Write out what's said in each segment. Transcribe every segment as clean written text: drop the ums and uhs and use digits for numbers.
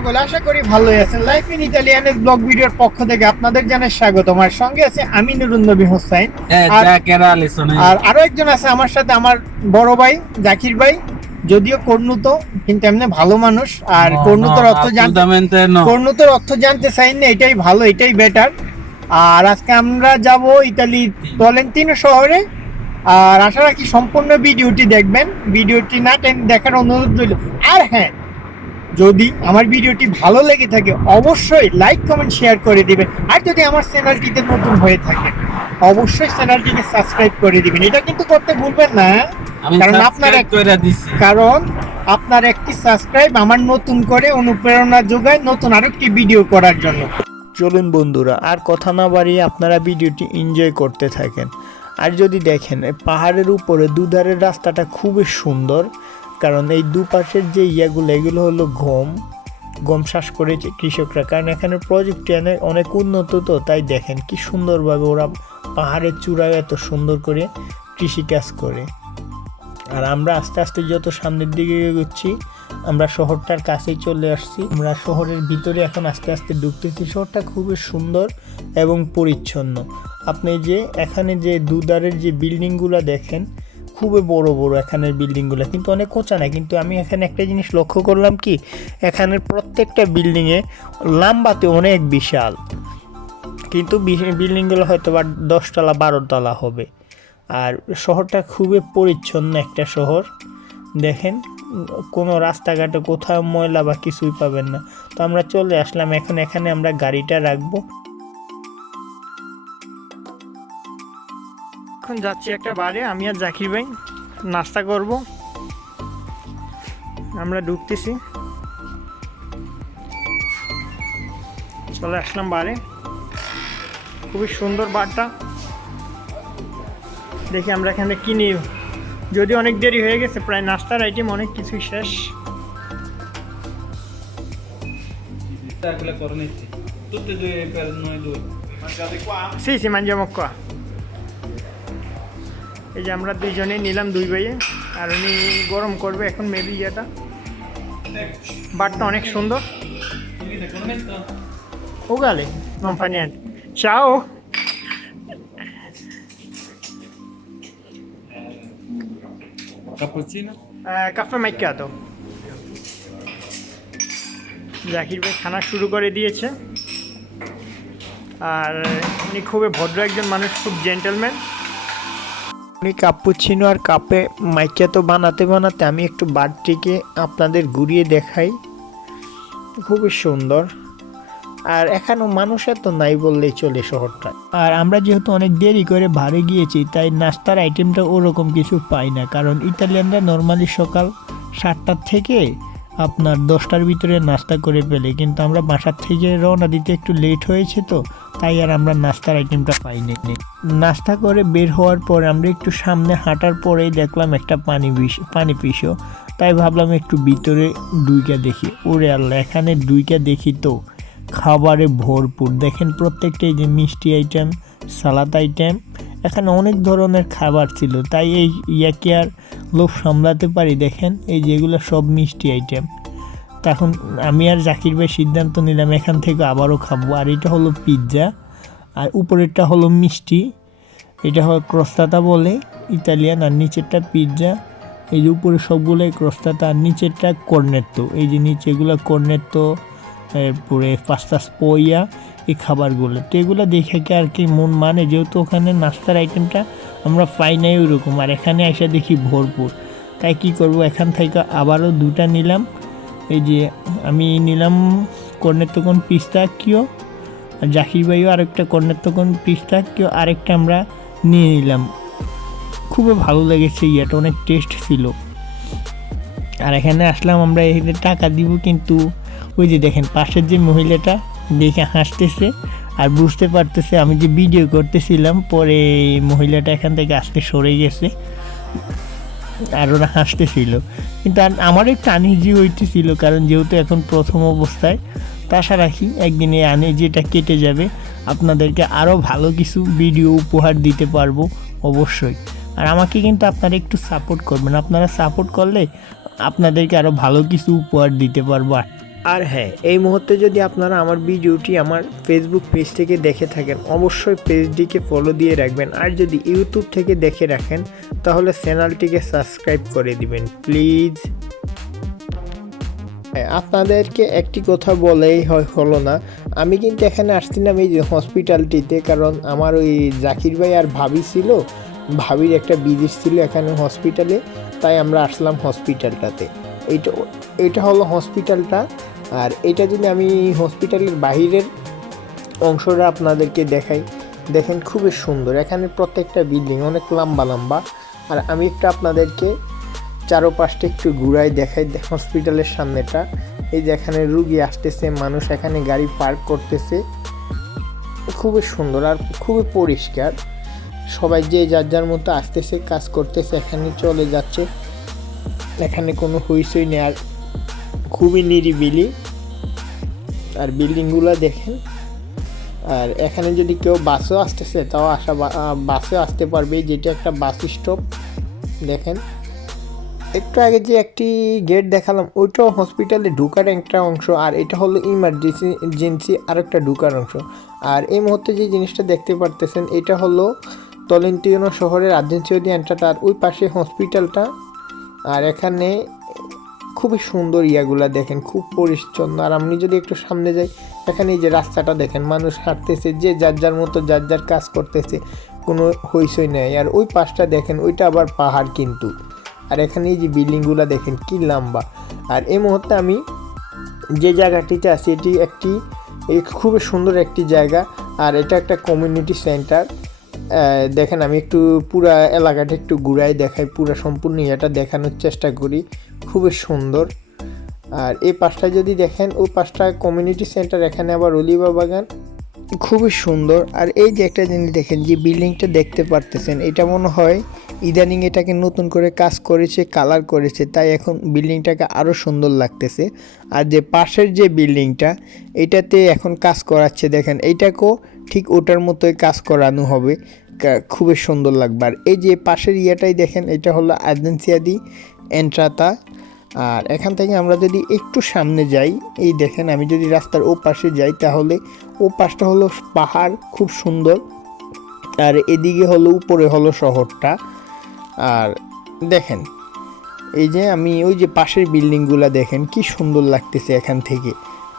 সকলে? আশা করি ভালোই আছেন। লাইফ ইন ইতালিয়ানের ব্লগ ভিডিওর পক্ষ থেকে আপনাদের জানাই স্বাগত। আমার সঙ্গে আছে আমি নুরুন্নবী হোসেন, আর আরো একজন আছে আমার সাথে, আমার বড় ভাই জাকির ভাই। যদিও কর্ণুত, কিন্তু এমনি ভালো মানুষ। আর কর্ণুতর অর্থ জানতে চাই না, এটাই ভালো, এটাই বেটার। আর আজকে আমরা যাব ইতালি তলেন্তিনো শহরে। আর আশা রাখি সম্পূর্ণ ভিডিওটি দেখবেন, ভিডিওটি না দেখার অনুরোধ রইল। আর হ্যাঁ, যদি আমার ভিডিওটি ভালো লেগে থাকে অবশ্যই লাইক কমেন্ট শেয়ার করে দিবেন। আর যদি আমার চ্যানেলটিতে নতুন হয়ে থাকে অবশ্যই চ্যানেলটিকে সাবস্ক্রাইব করে দিবেন। এটা কিন্তু করতে ভুলবেন না, কারণ আপনার একটি সাবস্ক্রাইব আমার নতুন করে অনুপ্রেরণা যোগায় নতুন আরেকটি ভিডিও করার জন্য। চলুন বন্ধুরা, আর কথা না বাড়িয়ে আপনারা ভিডিওটি এনজয় করতে থাকেন। আর যদি দেখেন পাহাড়ের উপরে দুধারের রাস্তাটা খুবই সুন্দর, কারণ এই দুপাশের যে এগুলো হলো গম চাষ করেছে কৃষকরা, কারণ এখানে প্রযুক্তি অনেক উন্নত, তো তাই দেখেন কি সুন্দরভাবে ওরা পাহাড়ের চূড়ায় এত সুন্দর করে কৃষিকাজ করে। আর আমরা আস্তে আস্তে যত সামনের দিকে এগোচ্ছি আমরা শহরটার কাছেই চলে আসছি। আমরা শহরের ভিতরে এখন আস্তে আস্তে ঢুকতেছি। শহরটা খুবই সুন্দর এবং পরিচ্ছন্ন। আপনি যে এখানে যে দুধারের যে বিল্ডিংগুলো দেখেন খুবই বড় বড় এখানের বিল্ডিংগুলো, কিন্তু অনেক উঁচা না। কিন্তু আমি এখানে একটা জিনিস লক্ষ্য করলাম কি, এখানের প্রত্যেকটা বিল্ডিংয়ে লম্বাতে অনেক বিশাল, কিন্তু বিল্ডিংগুলো হয়তো বা 10 তলা 12 তলা হবে। আর শহরটা খুবই পরিচ্ছন্ন একটা শহর। দেখেন কোনো রাস্তাঘাটে কোথাও ময়লা বা কিছুই পাবেন না। তো আমরা চলে আসলাম এখন, এখানে আমরা গাড়িটা রাখবো। এখন যাচ্ছি একটা বারে, আমি আর জাকির ভাই নাস্তা করব। আমরা ঢুকতেছি, চলে আসলাম বারে। খুবই সুন্দর বারটা, দেখি আমরা এখানে কিনি। যদি অনেক দেরি হয়ে গেছে, প্রায় নাস্তার আইটেম অনেক কিছুই শেষ। সি সি mangiamo qua। এই যে আমরা দুইজনে নিলাম, 2 ভাইয়ে, আর উনি গরম করবে এখন মেবি ইয়েটা। বারটা অনেক সুন্দর। উগালে non fa niente। ciao। Cappuccino? Cafe macchiato. Zakir ভাই খানা শুরু করে দিয়েছে। আর উনি খুবই ভদ্র একজন মানুষ, খুব জেন্টলম্যান। উনি কাপুচিনো আর কাপে মাইকাতো বানাতে বানাতে আমি একটু বারটিকে আপনাদের ঘুরিয়ে দেখাই। খুবই সুন্দর। আর এখানেও মানুষ এত নাই বললেই চলে শহরটা। আর আমরা যেহেতু অনেক দেরি করে বাড়ি গিয়েছি, তাই নাস্তার আইটেমটা ওরকম কিছু পাই না, কারণ ইতালিয়ানরা নর্মালি সকাল 7টার থেকে আপনার 10টার ভিতরে নাস্তা করে ফেলে। কিন্তু আমরা বাসার থেকে রওনা দিতে একটু লেট হয়েছে, তো তাই আর আমরা নাস্তার আইটেমটা পাইনি। নাস্তা করে বের হওয়ার পর আমরা একটু সামনে হাঁটার পরেই দেখলাম একটা পানি পিসো। তাই ভাবলাম একটু ভিতরে ডুইকা দেখি। ওরে আল্লাহ, এখানে ডুইকা দেখি তো খাবারে ভরপুর। দেখেন প্রত্যেকটা এই যে মিষ্টি আইটেম, সালাদ আইটেম, এখানে অনেক ধরনের খাবার ছিল। তাই এই ইয়াকে আর লোভ সামলাতে পারি। দেখেন এই যেগুলো সব মিষ্টি আইটেম। তখন আমি আর জাকির ভাই সিদ্ধান্ত নিলাম এখান থেকে আবারও খাবো। আর এটা হলো পিৎজা, আর উপরেরটা হলো মিষ্টি, এটা হলো ক্রস্তাতা বলে ইতালিয়ান, আর নিচেরটা পিৎজা। এই যে উপরে সবগুলোই ক্রস্তাতা, আর নিচেরটা কর্নেত্তো। এই যে নিচেগুলো কর্নেত্তো, এরপরে পাস্তা স্পোয়া, এই খাবারগুলো। তো এগুলো দেখে কি আর কি মন মানে, যেহেতু ওখানে নাস্তার আইটেমটা আমরা পাই নাই ওইরকম, আর এখানে এসে দেখি ভরপুর। তাই কি করব, এখান থেকে আবারও 2টা নিলাম। এই যে আমি নিলাম কর্নেত্তোকন পিস্তাকিও, আর জাকির ভাইও আরেকটা কর্নেত্তোকন পিস্তাকিও আরেকটা আমরা নিয়ে নিলাম। খুবই ভালো লেগেছে, ইয়েটা অনেক টেস্ট ছিল। আর এখানে আসলাম আমরা, এখানে টাকা দিব, কিন্তু ওই যে দেখেন পাশের যে মহিলাটা দেখে হাসতেছে আর বুঝতে পারতেছে আমি যে ভিডিও করতেছিলাম। পরে মহিলাটা এখান থেকে আসতে সরে গেছে, আর ওরা হাসতেছিল। কিন্তু আমার একটু আনইজি হইতেছিল, কারণ যেহেতু এখন প্রথম অবস্থায়। তা আশা রাখি একদিনে যেটা কেটে যাবে, আপনাদেরকে আরও ভালো কিছু ভিডিও উপহার দিতে পারবো অবশ্যই। আর আমাকে কিন্তু আপনারা একটু সাপোর্ট করবেন। আপনারা সাপোর্ট করলে আপনাদেরকে আরও ভালো কিছু উপহার দিতে পারবো। আর হ্যাঁ, এই মুহূর্তে যদি আপনারা আমার ভিডিওটি আমার ফেসবুক পেজ থেকে দেখে থাকেন অবশ্যই পেজটিকে ফলো দিয়ে রাখবেন, আর যদি ইউটিউব থেকে দেখে রাখেন তাহলে চ্যানেলটিকে সাবস্ক্রাইব করে দিবেন প্লিজ। আপনাদেরকে একটি কথা বলেই হলো না, আমি কিন্তু এখানে আসছিলাম এই যে হসপিটালটিতে, কারণ আমার ওই জাকির ভাই আর ভাবি ছিল, ভাবির একটা বিদেশ ছিল এখানে হসপিটালে, তাই আমরা আসলাম হসপিটালটাতে। এটা হলো হসপিটালটা। আর এটা যদি আমি হসপিটালের বাহিরের অংশটা আপনাদেরকে দেখাই, দেখেন খুবই সুন্দর, এখানে প্রত্যেকটা বিল্ডিং অনেক লম্বা লম্বা। আর আমি একটু আপনাদেরকে চারপাশটা একটু ঘুরাই দেখাই হসপিটালের সামনেটা। এই যে এখানে রুগী আসতেছে, মানুষ এখানে গাড়ি পার্ক করতেছে, খুবই সুন্দর আর খুবই পরিষ্কার। সবাই যে যার যার মতো আসতেছে, কাজ করতেছে, এখানে চলে যাচ্ছে, এখানে কোনো হইচই নেই, আর খুবই নিরিবিলি। আর বিল্ডিংগুলো দেখেন। আর এখানে যদি কেউ বাসেও আসতেছে তাও বাসে আসতে পারবে, যেটা একটা বাস স্টপ। দেখেন একটু আগে যে একটি গেট দেখালাম ওইটাও হসপিটালে ঢুকার একটা অংশ, আর এটা হলো ইমার্জেন্সি আর একটা ঢুকার অংশ। আর এই মুহূর্তে যে জিনিসটা দেখতে পারতেছেন এটা হলো তলেন্টিনো শহরের আর্জেন্সিও দি এন্ট্রাটা, আর ওই পাশে হসপিটালটা। আর এখানে খুবই সুন্দর ইয়াগুলা দেখেন, খুব পরিচ্ছন্ন। আর আপনি যদি একটু সামনে যাই, এখানে এই যে রাস্তাটা দেখেন, মানুষ হাঁটতেছে, যে যার যার মতো যার যার কাজ করতেছে, কোনো হইচই নেই। আর ওই পাশটা দেখেন, ওইটা আবার পাহাড় কিন্তু। আর এখানে এই যে বিল্ডিংগুলো দেখেন কি লম্বা। আর এই মুহূর্তে আমি যে জায়গাটিতে আছি এটি খুবই সুন্দর একটি জায়গা, আর এটা একটা কমিউনিটি সেন্টার। দেখেন আমি একটু পুরা এলাকাটা একটু ঘুরাই দেখাই, পুরা সম্পূর্ণ এটা দেখানোর চেষ্টা করি, খুবই সুন্দর। আর এই পাশটা যদি দেখেন, ওই পাশটা কমিউনিটি সেন্টার, এখানে আবার অলিভা বাগান, খুবই সুন্দর। আর এই যে একটা জিনিস দেখেন, যে বিল্ডিংটা দেখতে পারতেছেন, এটা মনে হয় ইদানিং এটাকে নতুন করে কাজ করেছে, কালার করেছে, তাই এখন বিল্ডিংটাকে আরও সুন্দর লাগতেছে। আর যে পাশের যে বিল্ডিংটা, এটাতে এখন কাজ করাচ্ছে, দেখেন এইটাকেও ঠিক ওটার মতোই কাজ করানো হবে, খুবই সুন্দর লাগবে। আর এই যে পাশের ইয়াটাই দেখেন, এটা হলো আর্জেন্সিয়া দি এন্ট্রাতা। আর এখান থেকে আমরা যদি একটু সামনে যাই, এই দেখেন আমি যদি রাস্তার ও পাশে যাই, তাহলে ও পাশটা হলো পাহাড়, খুব সুন্দর। আর এদিকে হলো উপরে হলো শহরটা। আর দেখেন এই যে আমি ওই যে পাশের বিল্ডিংগুলা দেখেন কি সুন্দর লাগতেছে, এখান থেকে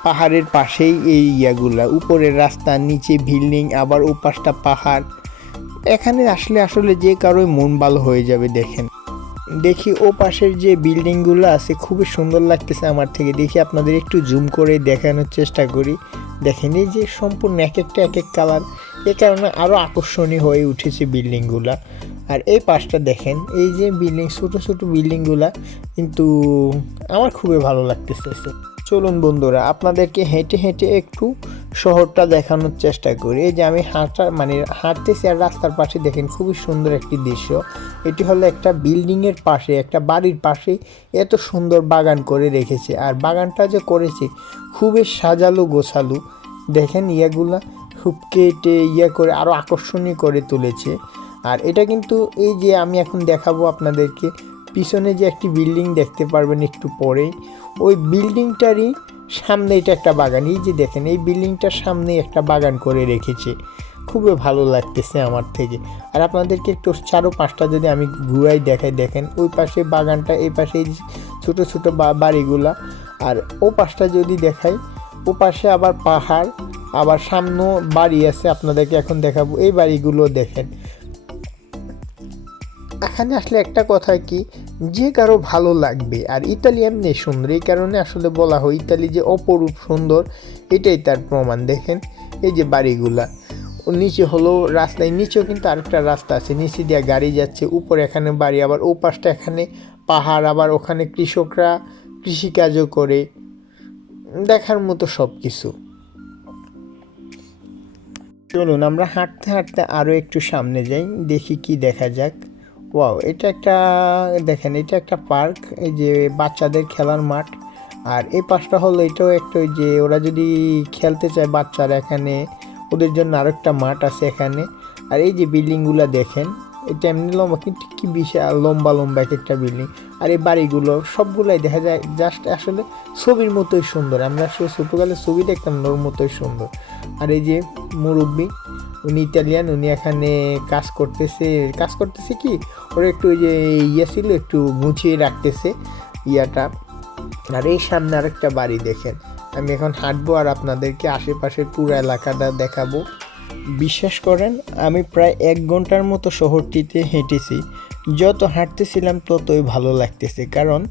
পাহাড়ের পাশেই এই ইয়াগুলা, উপরের রাস্তা, নিচে বিল্ডিং, আবার ও পাশটা পাহাড়। এখানে আসলে যে কারোই মন ভালো হয়ে যাবে। দেখি ও পাশের যে বিল্ডিংগুলো আছে, খুবই সুন্দর লাগতেছে আমার থেকে। দেখি আপনাদের একটু জুম করে দেখানোর চেষ্টা করি। দেখেন এই যে সম্পূর্ণ এক এক কালার, এ কারণে আরও আকর্ষণীয় হয়ে উঠেছে বিল্ডিংগুলা। আর এই পাশটা দেখেন, এই যে বিল্ডিং, ছোটো ছোটো বিল্ডিংগুলা, কিন্তু আমার খুবই ভালো লাগতেছে। চলুন বন্ধুরা, আপনাদেরকে হেঁটে হেঁটে একটু শহরটা দেখানোর চেষ্টা করি। এই যে আমি হাঁটতেছি, আর রাস্তার পাশে দেখেন খুবই সুন্দর একটি দৃশ্য। এটি হলো একটা বিল্ডিংয়ের পাশে, একটা বাড়ির পাশে এত সুন্দর বাগান করে রেখেছে। আর বাগানটা যে করেছে খুবই সাজালো গোছালো, দেখেন ইয়াগুলা খুব কেটে করে আরও আকর্ষণীয় করে তুলেছে। আর এটা কিন্তু এই যে আমি এখন দেখাবো আপনাদেরকে, পিছনে যে একটি বিল্ডিং দেখতে পারবেন একটু পরেই, ওই বিল্ডিংটারই সামনে এটা একটা বাগান। এই যে দেখেন, এই বিল্ডিংটার সামনে একটা বাগান করে রেখেছে, খুবই ভালো লাগতেছে আমার থেকে। আর আপনাদেরকে একটু চারপাশটা যদি আমি ঘুরাই দেখাই, দেখেন ওই পাশে বাগানটা, এই পাশে ছোটো ছোটো বাড়িগুলা। আর ও পাশটা যদি দেখাই, ও পাশে আবার পাহাড়, আবার সামনেও বাড়ি আছে, আপনাদেরকে এখন দেখাবো। এই বাড়িগুলো দেখেন, এখানে আসলে একটা কথা কি, যে কারো ভালো লাগবে। আর ইতালি এমনি সুন্দর, এই কারণে আসলে বলা হয় ইতালি যে অপরূপ সুন্দর, এটাই তার প্রমাণ। দেখেন এই যে বাড়িগুলা, নিচে হলো রাস্তায়, নিচেও কিন্তু আরেকটা রাস্তা আছে, নিচে দিয়ে গাড়ি যাচ্ছে, উপরে এখানে বাড়ি, আবার ও পাশটা এখানে পাহাড়, আবার ওখানে কৃষকরা কৃষিকাজও করে, দেখার মতো সব কিছু। চলুন আমরা হাঁটতে হাঁটতে আরও একটু সামনে যাই, দেখি কি দেখা যাক। ওয়াও, এটা একটা দেখেন, এটা একটা পার্ক, এই যে বাচ্চাদের খেলার মাঠ। আর এই পাশটা হলো এটাও একটা, ওই যে ওরা যদি খেলতে চায় বাচ্চারা, এখানে ওদের জন্য আরেকটা মাঠ আছে এখানে। আর এই যে বিল্ডিংগুলো দেখেন, এটা এমনি লম্বা কিন্তু কি বিশাল লম্বা লম্বা এক একটা বিল্ডিং। আর এই বাড়িগুলো সবগুলাই দেখা যায় জাস্ট আসলে ছবির মতোই সুন্দর। আমরা আসলে ছোটোকালে ছবি দেখতাম ওর মতোই সুন্দর। আর এই যে মুরব্বী, উনি ইতালিয়ান, উনি এখানে কাজ করতেছে কি ওরা একটু ওই যে ইয়ে ছিল একটু গুছিয়ে রাখতেছে ইয়াটা। আর এই সামনে আরেকটা বাড়ি দেখেন। আমি এখন হাঁটবো আর আপনাদেরকে আশেপাশের পুরো এলাকাটা দেখাবো। বিশ্বাস করেন আমি প্রায় 1 ঘন্টার মতো শহরটিতে হেঁটেছি। যত হাঁটতেছিলাম ততই ভালো লাগতেছে, কারণ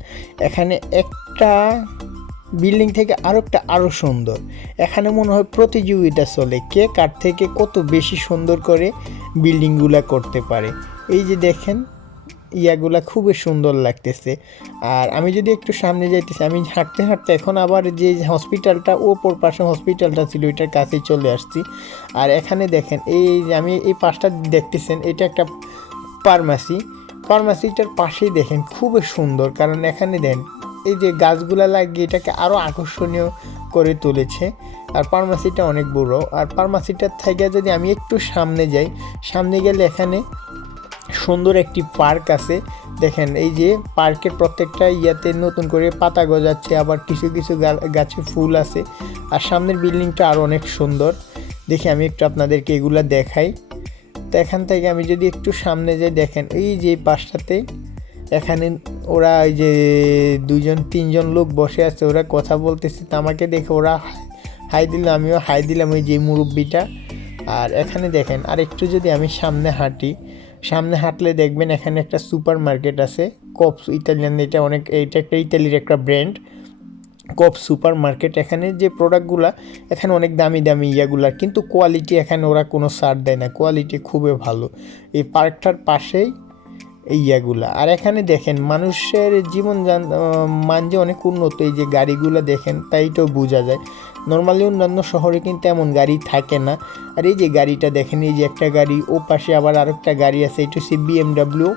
এখানে একটা বিল্ডিং থেকে আরও সুন্দর। এখানে মনে হয় প্রতিযোগিতা চলে কে কার থেকে কত বেশি সুন্দর করে বিল্ডিংগুলা করতে পারে। এই যে দেখেন ইয়াগুলা খুবই সুন্দর লাগতেছে। আর আমি যদি একটু সামনে যাইতেছি, আমি হাঁটতে হাঁটতে এখন আবার যে হসপিটালটা ওপর পাশে হসপিটালটা ছিল ওইটার কাছেই চলে আসছি। আর এখানে দেখেন এই আমি এই পাশটা দেখতেছেন, এটা একটা ফার্মাসিটার পাশেই দেখেন খুবই সুন্দর, কারণ এখানে দেন এই যে গাছগুলা লাগিয়ে এটাকে আরও আকর্ষণীয় করে তুলেছে। আর ফার্মাসিটা অনেক বড়। আর ফার্মাসিটার থেকে যদি আমি একটু সামনে গেলে এখানে সুন্দর একটি পার্ক আছে। দেখেন এই যে পার্কের প্রত্যেকটা ইয়াতে নতুন করে পাতা গজাচ্ছে, আবার কিছু কিছু গাছে ফুল আছে। আর সামনের বিল্ডিংটা আরও অনেক সুন্দর। দেখি আমি একটু আপনাদেরকে এগুলা দেখাই। তো এখান থেকে আমি যদি একটু সামনে যাই, দেখেন এই যে পাশটাতে এখানে ওরা এই যে 2-3জন লোক বসে আছে, ওরা কথা বলতেছে। তো আমাকে দেখে ওরা হাই দিল, আমিও হাই দিলাম ওই যে মুরব্বিটা। আর এখানে দেখেন আর একটু যদি আমি সামনে হাঁটলে দেখবেন এখানে একটা সুপার মার্কেট আছে, কপস ইতালিয়ান। এটা একটা ইতালির একটা ব্র্যান্ড, কপ সুপার মার্কেট। এখানে যে প্রোডাক্টগুলা এখানে অনেক দামি দামি ইয়াগুলা, কিন্তু কোয়ালিটি এখানে ওরা কোনো ছাড় দেয় না, কোয়ালিটি খুবই ভালো। এই পার্কটার পাশেই এই ইয়াগুলা। আর এখানে দেখেন মানুষের মান যে অনেক উন্নত। এই যে গাড়িগুলো দেখেন তাই তো বোঝা যায়। নর্মালি অন্যান্য শহরে কিন্তু এমন গাড়ি থাকে না। আর এই যে গাড়িটা দেখেন, এই যে একটা গাড়ি, ও পাশে আবার আরেকটা গাড়ি আছে, এটা হচ্ছে BMW।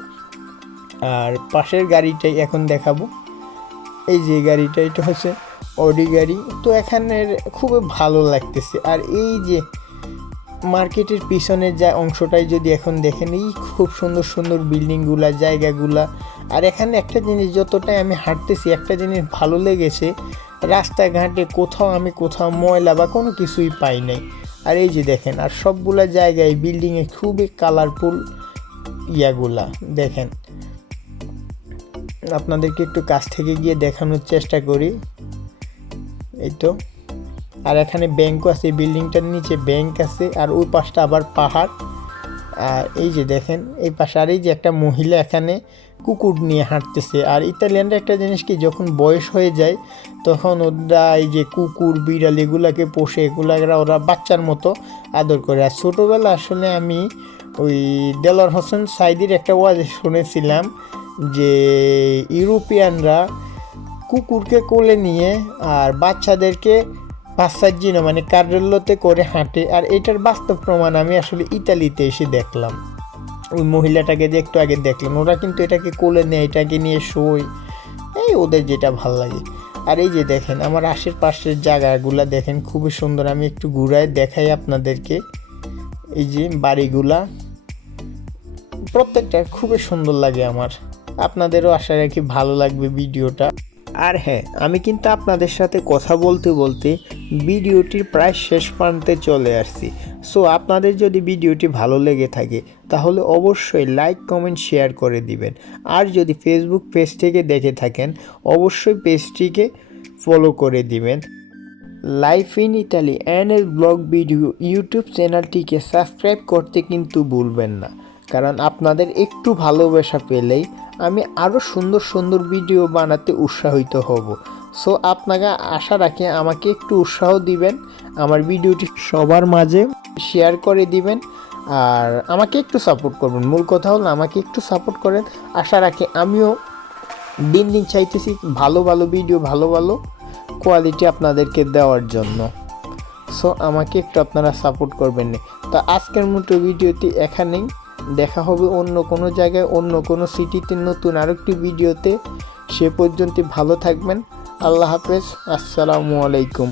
আর পাশের গাড়িটাই এখন দেখাবো। এই যে গাড়িটা, এটা হচ্ছে অডি গাড়ি। তো এখানের খুবই ভালো লাগতেছে। আর এই যে মার্কেটের পিছনের যা অংশটাই যদি এখন দেখেন, এই খুব সুন্দর সুন্দর বিল্ডিংগুলা, জায়গাগুলা। আর এখানে একটা জিনিস, যতটাই আমি হাঁটতেছি একটা জিনিস ভালো লেগেছে, রাস্তাঘাটে কোথাও ময়লা বা কোনো কিছুই পাই নাই। আর এই যে দেখেন, আর সবগুলা জায়গায় বিল্ডিংয়ে খুবই কালারফুল ইয়াগুলা দেখেন। আপনাদেরকে একটু কাছ থেকে গিয়ে দেখানোর চেষ্টা করি। এই তো। আর এখানে ব্যাংকও আছে, বিল্ডিংটার নিচে ব্যাংক আছে। আর ওই পাশটা আবার পাহাড়। আর এই যে দেখেন এই পাশে, আর এই যে একটা মহিলা এখানে কুকুর নিয়ে হাঁটতেছে। আর ইতালিয়ানরা একটা জিনিস কি, যখন বয়স হয়ে যায় তখন ওরা এই যে কুকুর বিড়াল এগুলাকে পোষে, ওরা বাচ্চার মতো আদর করে। আর ছোটোবেলা আসলে আমি ওই দেলোয়ার হোসেন সাইদির একটা ওয়াজ শুনেছিলাম যে ইউরোপিয়ানরা কুকুরকে কোলে নিয়ে আর বাচ্চাদেরকে পাসাজ্জিনো মানে কার্রেল্লোতে করে হাঁটে। আর এটার বাস্তব প্রমাণ আমি আসলে ইতালিতে এসে দেখলাম। ওই মহিলাটাকে যে একটু আগে দেখলাম, ওরা কিন্তু এটাকে কোলে নেয়, এটাকে নিয়ে শোয়, এই ওদের যেটা ভাল লাগে। আর এই যে দেখেন আমার আশেপাশের জায়গাগুলা দেখেন খুবই সুন্দর। আমি একটু ঘুরায় দেখাই আপনাদেরকে। এই যে বাড়িগুলা প্রত্যেকটা খুবই সুন্দর লাগে আমার। আপনাদেরও আশা রাখি ভালো লাগবে ভিডিওটা। আর হ্যাঁ, আমি কিন্তু আপনাদের সাথে কথা বলতে বলতে ভিডিওটির প্রায় শেষ প্রান্তে চলে আসছি। সো আপনাদের যদি ভিডিওটি ভালো লেগে থাকে তাহলে অবশ্যই লাইক, কমেন্ট, শেয়ার করে দিবেন। আর যদি ফেসবুক পেজ থেকে দেখে থাকেন অবশ্যই পেজটিকে ফলো করে দিবেন। Life in Italy NS blog video YouTube চ্যানেলটিকে সাবস্ক্রাইব করতে কিন্তু ভুলবেন না, কারণ আপনাদের একটু ভালোবাসা পেলেই আমি আরও সুন্দর সুন্দর ভিডিও বানাতে উৎসাহিত হব। সো আপনারা আশা রাখি আমাকে একটু উৎসাহ দিবেন, আমার ভিডিওটি সবার মাঝে শেয়ার করে দিবেন, আর আমাকে একটু সাপোর্ট করবেন। মূল কথা হলো আমাকে একটু সাপোর্ট করেন। আশা রাখি আমিও দিন দিন চাইতেছি ভালো ভালো ভিডিও, ভালো ভালো কোয়ালিটি আপনাদেরকে দেওয়ার জন্য। সো আমাকে একটু আপনারা সাপোর্ট করবেন না। তো আজকের মতো ভিডিওটি এখানেই, দেখা হবে অন্য কোনো জায়গায়, অন্য কোনো সিটিতে নতুন আরেকটি ভিডিওতে। সে পর্যন্ত ভালো থাকবেন। আল্লাহ হাফেজ। আসসালামু আলাইকুম।